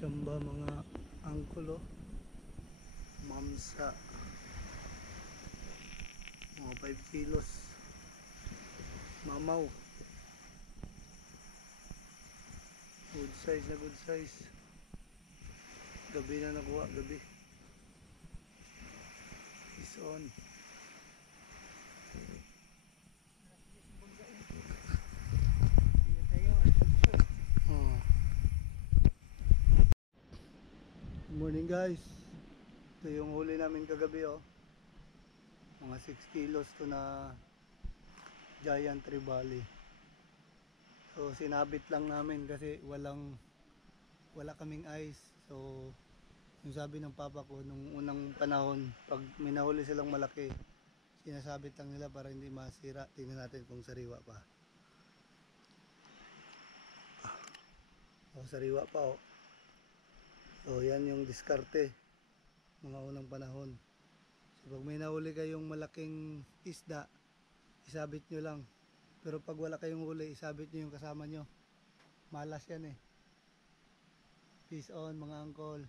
Tsamba mga angkulo, mamsa, mga 5 kilos, mamaw, good size na good size. Gabi na nakuha, gabi is on. Good morning guys, ito yung huli namin kagabi mga 6 kilos to na giant trevally. So sinabit lang namin kasi wala kaming ice. So yung sabi ng papa ko nung unang panahon, pag may nahuli silang malaki, sinasabit lang nila para hindi masira. Tingnan natin kung sariwa pa. Sariwa pa So yan yung diskarte mga unang panahon. So pag may nahuli kayong malaking isda, isabit nyo lang. Pero pag wala kayong huli, isabit nyo yung kasama nyo. Malas yan Peace on mga angkol.